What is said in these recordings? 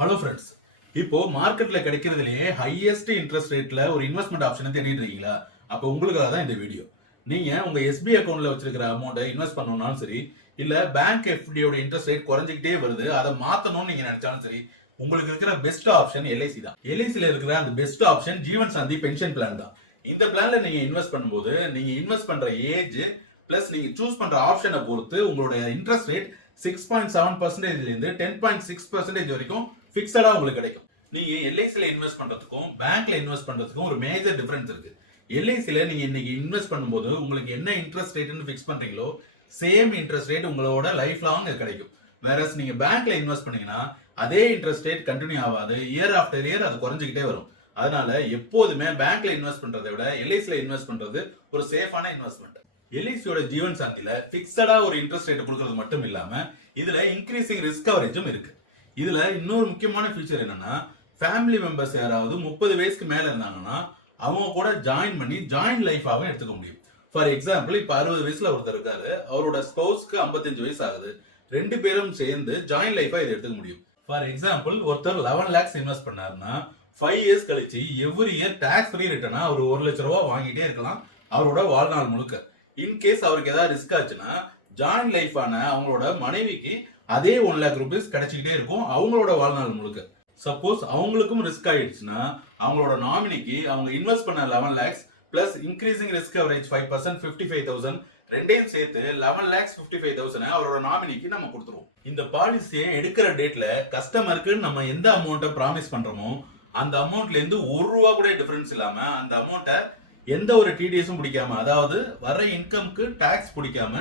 Hello friends. இப்போ மார்க்கெட்ல கிடைக்கிறதுலயே highest interest ரேட்ல ஒரு இன்வெஸ்ட்மெண்ட் ஆப்ஷனை தேடிட்டு இருக்கீங்களா? அப்போ உங்களுக்காக தான் இந்த வீடியோ. நீங்க உங்க எஸ்பி அக்கௌண்ட்ல வச்சிருக்கிற அமௌண்ட்டை இன்வெஸ்ட் பண்ணணும்னாலும் சரி, இல்ல பேங்க் எஃப்டியோட இன்ட்ரெஸ்ட் ரேட் குறைஞ்சிக்கிட்டே வருது, அதை மாத்தணும்னு நீங்க நினைச்சாலும் சரி, உங்களுக்கு இருக்கிற பெஸ்ட் ஆப்ஷன் எல்ஐசி தான். எல்ஐசில இருக்கிற அந்த பெஸ்ட் ஆப்ஷன் ஜீவன் சந்தி பென்ஷன் பிளான் தான். இந்த பிளான்ல நீங்க இன்வெஸ்ட் பண்ணும்போது நீங்க இன்வெஸ்ட் பண்ற ஏஜ் பிளஸ் நீங்க சூஸ் பண்ற ஆப்ஷனை பொறுத்து உங்களோட இன்ட்ரெஸ்ட் ரேட் 6.7% இருந்து 10.6% வரைக்கும் பிக்ஸடா உங்களுக்கு கிடைக்கும். நீங்க எல்ஐசில இன்வெஸ்ட் பண்றதுக்கும் பேங்க்ல இன்வெஸ்ட் பண்றதுக்கும் ஒரு மேஜர் டிஃபரன்ஸ் இருக்கு. எல்ஐசில நீங்க இன்னைக்கு இன்வெஸ்ட் பண்ணும்போது உங்களுக்கு என்ன இன்ட்ரெஸ்ட் ரேட்னு ஃபிக்ஸ் பண்றீங்களோ சேம் இன்ட்ரெஸ்ட் ரேட் உங்களோட லைஃப் லாங் கிடைக்கும். வேறஸ் நீங்க பேங்க்ல இன்வெஸ்ட் பண்ணீங்கன்னா அதே இன்ட்ரெஸ்ட் ரேட் கண்டினியூ ஆகாது, இயர் ஆஃப்டர் இயர் அது குறைஞ்சிக்கிட்டே வரும். அதனால எப்போதுமே பேங்க்ல இன்வெஸ்ட் பண்றதை விட எல்ஐசில இன்வெஸ்ட் பண்றது ஒரு சேஃபான இன்வெஸ்ட்மெண்ட். எல்ஐசியோட ஜீவன் சாந்தில பிக்ஸடா ஒரு இன்ட்ரெஸ்ட் ரேட் கொடுக்கறது மட்டும் இல்லாம இதுல இன்க்ரீசிங் ரிஸ்க் கவரேஜும் இருக்கு. இதுல இன்னொரு முக்கியமான ஃபீச்சர் என்னன்னா, ஃபேமிலி மெம்பர்ஸ் யாராவது 30 வயசுக்கு மேல இருந்தாங்கன்னா அவங்க கூட ஜாயின் பண்ணி ஜாயின் லைஃபாவே எடுத்துக்க முடியும். ஃபார் எக்ஸாம்பிள், இப்ப 60 வயசுல ஒருத்தர் இருக்காரு, அவரோட ஸ்பௌஸ்க்கு 55 வயசு ஆகுது, ரெண்டு பேரும் சேர்ந்து ஜாயின் லைஃபா இதை எடுத்துக்க முடியும். ஃபார் எக்ஸாம்பிள், ஒருத்தர் 11 lakhs இன்வெஸ்ட் பண்ணாருன்னா 5 இயர்ஸ் கழிச்சு எவ்ரி இயர் டாக்ஸ் ஃப்ரீ ரிட்டர்னா அவர் 1 லட்ச ரூபாய் வாங்கிட்டே இருக்கலாம் அவரோட வாழ்நாள் முழுக்க. இன்கேஸ் அவருக்கு ஏதாவது ரிஸ்க் ஆச்சுன்னா ஜாயின் லைஃபான அவங்களோட மனைவிக்கு அதே 1 lakh rupees கிடைச்சிக்கிட்டே இருக்கும் அவங்களோட வாழ்நாள் முழுக்க. சப்போஸ் அவங்களுக்கும் ரிஸ்க் ஆயிடுச்சுன்னா அவங்களோட நாமினிக்கு அவங்க இன்வெஸ்ட் பண்ண 11 lakhs plus increasing risk coverage 5% 55,000 ரெண்டையும் சேர்த்து 11 lakhs 55,000 அவரோட நாமினிக்கு நம்ம கொடுத்துருவோம். இந்த பாலிசியை எடுக்கிற டேட்ல கஸ்டமருக்கு நம்ம எந்த அமௌண்ட்டை ப்ராமிஸ் பண்றோமோ அந்த அமௌண்ட்ல இருந்து 1 ரூபா கூட டிஃபரன்ஸ் இல்லாம அந்த அமௌண்ட்டை எந்த ஒரு டிடிஎஸும் பிடிக்காம, அதாவது வர இன்கம்க்கு டாக்ஸ் பிடிக்காம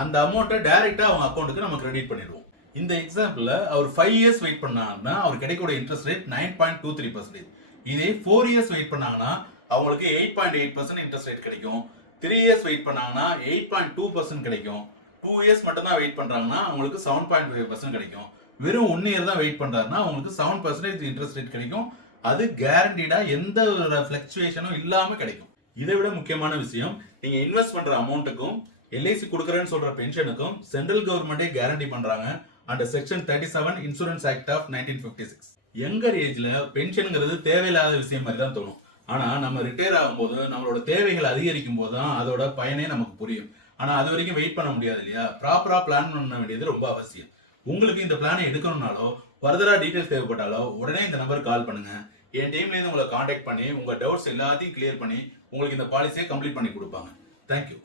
அந்த அமௌண்ட்டை டைரக்டா அவங்க அக்கௌண்ட்டுக்கு நம்ம கிரெடிட் பண்ணிடுவோம். இந்த எக்ஸாம்பிள்ல அவர் 5 இயர்ஸ் வெயிட் பண்ணாங்கன்னா அவர் கிடைக்கக்கூடிய இன்ட்ரெஸ்ட் ரேட் 9.23%. இதே 4 இயர்ஸ் வெயிட் பண்ணாங்கன்னா அவங்களுக்கு 8.8% இன்ட்ரெஸ்ட் ரேட் கிடைக்கும். 3 இயர்ஸ் வெயிட் பண்ணாங்கன்னா 8.2% கிடைக்கும். 2 இயர்ஸ் மட்டும் தான் வெயிட் பண்றாங்கன்னா அவங்களுக்கு 7.5% கிடைக்கும். வெறும் 1 இயர் தான் வெயிட் பண்றாருன்னா அவங்களுக்கு 7% இன்ட்ரெஸ்ட் ரேட் கிடைக்கும். அது கேரண்டீடா எந்த ஒரு ஃபிளக்சுவேஷனும் இல்லாம கிடைக்கும். இதை விட முக்கியமான விஷயம், நீங்க இன்வெஸ்ட் பண்ற அமௌண்ட்டுக்கும் எல்ஐசி கொடுக்கறேன்னு சொல்ற பென்ஷனுக்கும் சென்ட்ரல் கவர்மெண்டே கேரண்டி பண்றாங்க under section 37 insurance act of 1956. Younger ஏஜ்ல பென்ஷனுங்கிறது தேவையில்லாத விஷயம் மாதிரி தான் தோணும். ஆனா நம்ம ரிட்டையர் ஆகும்போது நம்மளோட தேவைகள் அதிகரிக்கும் போது தான் அதோட பயனே நமக்கு புரியும். ஆனா அது வரைக்கும் வெயிட் பண்ண முடியாது இல்லையா? ப்ராப்பரா பிளான் பண்ண வேண்டியது ரொம்ப அவசியம். உங்களுக்கு இந்த பிளானை எடுக்கணும்னாலோ ஃபர்தரா டீடைல்ஸ் தேவைப்பட்டாலோ உடனே இந்த நம்பர் கால் பண்ணுங்க. என் டீம்ல இருந்து உங்களை கான்டாக்ட் பண்ணி உங்க டவுட்ஸ் எல்லாத்தையும் கிளியர் பண்ணி உங்களுக்கு இந்த பாலிசியை கம்ப்ளீட் பண்ணி கொடுப்பாங்க. தேங்க்யூ.